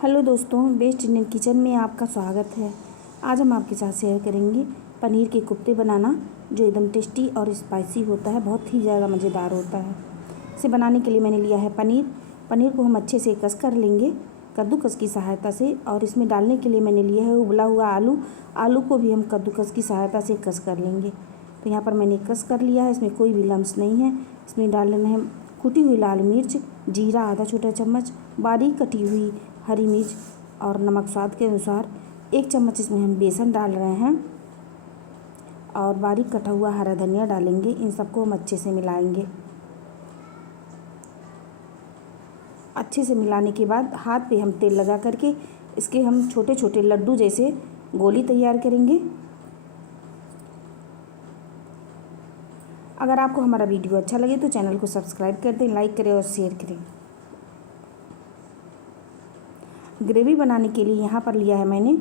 Hello दोस्तों, best Indian kitchen में आपका स्वागत है। आज हम आपके साथ शेयर करेंगे पनीर के कोफ्ते बनाना, जो एकदम टेस्टी और स्पाइसी होता है, बहुत ही ज़्यादा मज़ेदार होता है। इसे बनाने के लिए मैंने लिया है पनीर को हम अच्छे से कस कर लेंगे कद्दूकस की सहायता से। और इसमें डालने के लिए मैंने लिया है उबला हुआ आलू को भी हम कद्दूकस की सहायता से कस कर लेंगे। तो यहाँ पर मैंने कस कर लिया है, इसमें कोई भी लम्स नहीं है। इसमें डाल लेना है कुटी हुई लाल मिर्च, जीरा आधा छोटा चम्मच, बारीक कटी हुई हरी मिर्च और नमक स्वाद के अनुसार। 1 चम्मच इसमें हम बेसन डाल रहे हैं और बारीक कटा हुआ हरा धनिया डालेंगे। इन सबको हम अच्छे से मिलाएंगे। अच्छे से मिलाने के बाद हाथ पे हम तेल लगा करके इसके हम छोटे छोटे लड्डू जैसे गोली तैयार करेंगे। अगर आपको हमारा वीडियो अच्छा लगे तो चैनल को सब्सक्राइब कर दें, लाइक करें और शेयर करें। ग्रेवी बनाने के लिए यहाँ पर लिया है मैंने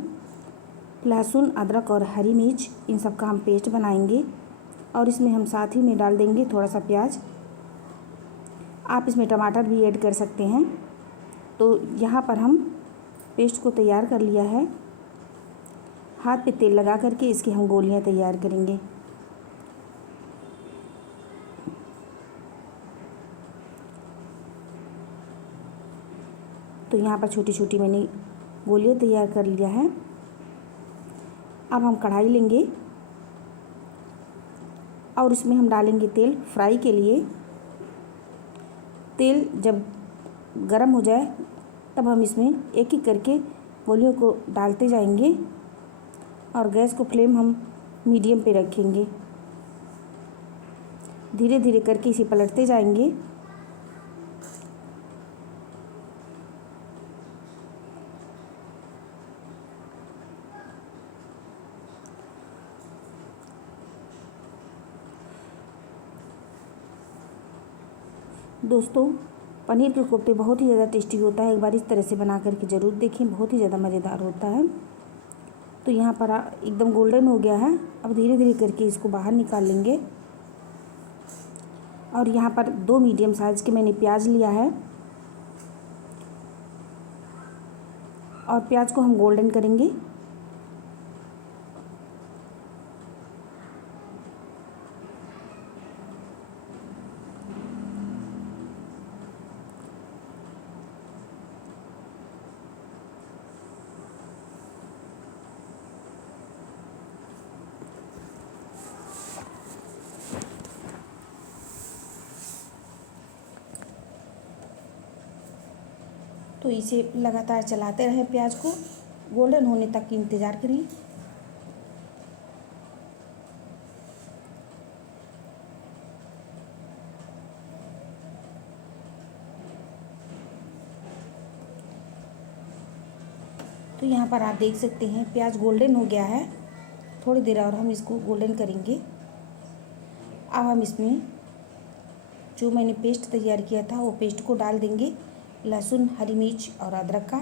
लहसुन, अदरक और हरी मिर्च। इन सब का हम पेस्ट बनाएंगे और इसमें हम साथ ही में डाल देंगे थोड़ा सा प्याज। आप इसमें टमाटर भी ऐड कर सकते हैं। तो यहाँ पर हम पेस्ट को तैयार कर लिया है। हाथ पे तेल लगा करके इसकी हम गोलियाँ तैयार करेंगे। तो यहाँ पर छोटी छोटी मैंने गोलियाँ तैयार कर लिया है। अब हम कढ़ाई लेंगे और उसमें हम डालेंगे तेल फ्राई के लिए। तेल जब गर्म हो जाए तब हम इसमें एक एक करके गोलियों को डालते जाएंगे और गैस को फ्लेम हम मीडियम पे रखेंगे। धीरे धीरे करके इसे पलटते जाएंगे। दोस्तों, पनीर के कोफ्ते बहुत ही ज़्यादा टेस्टी होता है। एक बार इस तरह से बना करके ज़रूर देखें, बहुत ही ज़्यादा मज़ेदार होता है। तो यहाँ पर एकदम गोल्डन हो गया है। अब धीरे धीरे करके इसको बाहर निकाल लेंगे। और यहाँ पर 2 मीडियम साइज़ के मैंने प्याज लिया है और प्याज को हम गोल्डन करेंगे। तो इसे लगातार चलाते रहें, प्याज को गोल्डन होने तक की इंतज़ार करिए। तो यहाँ पर आप देख सकते हैं प्याज गोल्डन हो गया है। थोड़ी देर और हम इसको गोल्डन करेंगे। अब हम इसमें जो मैंने पेस्ट तैयार किया था वो पेस्ट को डाल देंगे, लहसुन, हरी मिर्च और अदरक का।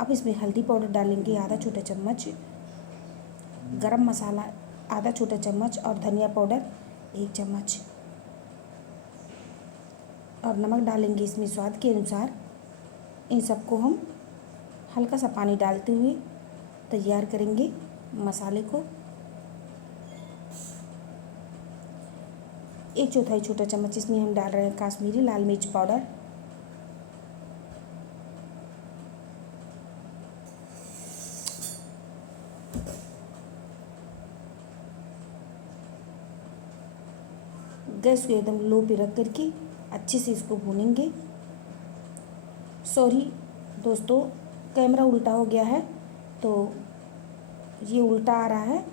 अब इसमें हल्दी पाउडर डालेंगे आधा छोटा चम्मच, गरम मसाला आधा छोटा चम्मच और धनिया पाउडर 1 चम्मच और नमक डालेंगे इसमें स्वाद के अनुसार। इन सबको हम हल्का सा पानी डालते हुए तैयार करेंगे मसाले को। 1/4 छोटा चम्मच इसमें हम डाल रहे हैं काश्मीरी लाल मिर्च पाउडर। गैस को एकदम लो पे रख करके अच्छे से इसको भूनेंगे। सॉरी दोस्तों, कैमरा उल्टा हो गया है तो ये उल्टा आ रहा है।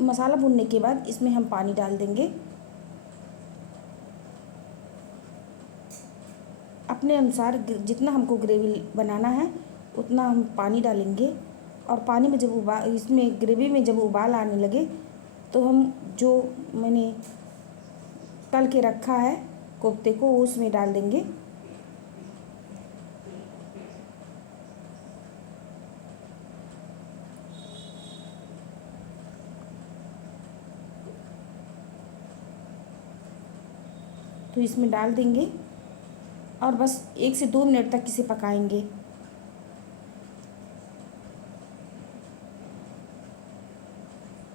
मसाला भूनने के बाद इसमें हम पानी डाल देंगे। अपने अनुसार जितना हमको ग्रेवी बनाना है उतना हम पानी डालेंगे। और पानी में जब इसमें ग्रेवी में जब उबाल आने लगे तो हम जो मैंने तल के रखा है कोफ्ते को उसमें डाल देंगे। तो इसमें डाल देंगे और बस 1 से 2 मिनट तक इसे पकाएंगे।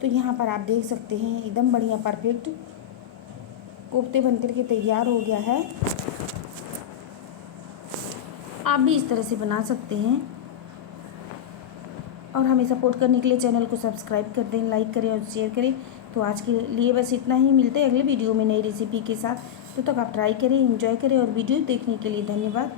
तो यहाँ पर आप देख सकते हैं एकदम बढ़िया परफेक्ट कोफ्ते बनकर के तैयार हो गया है। आप भी इस तरह से बना सकते हैं। और हमें सपोर्ट करने के लिए चैनल को सब्सक्राइब कर दें, लाइक करें और शेयर करें। तो आज के लिए बस इतना ही। मिलते हैं अगले वीडियो में नई रेसिपी के साथ। तो तक आप ट्राई करें, एंजॉय करें और वीडियो देखने के लिए धन्यवाद।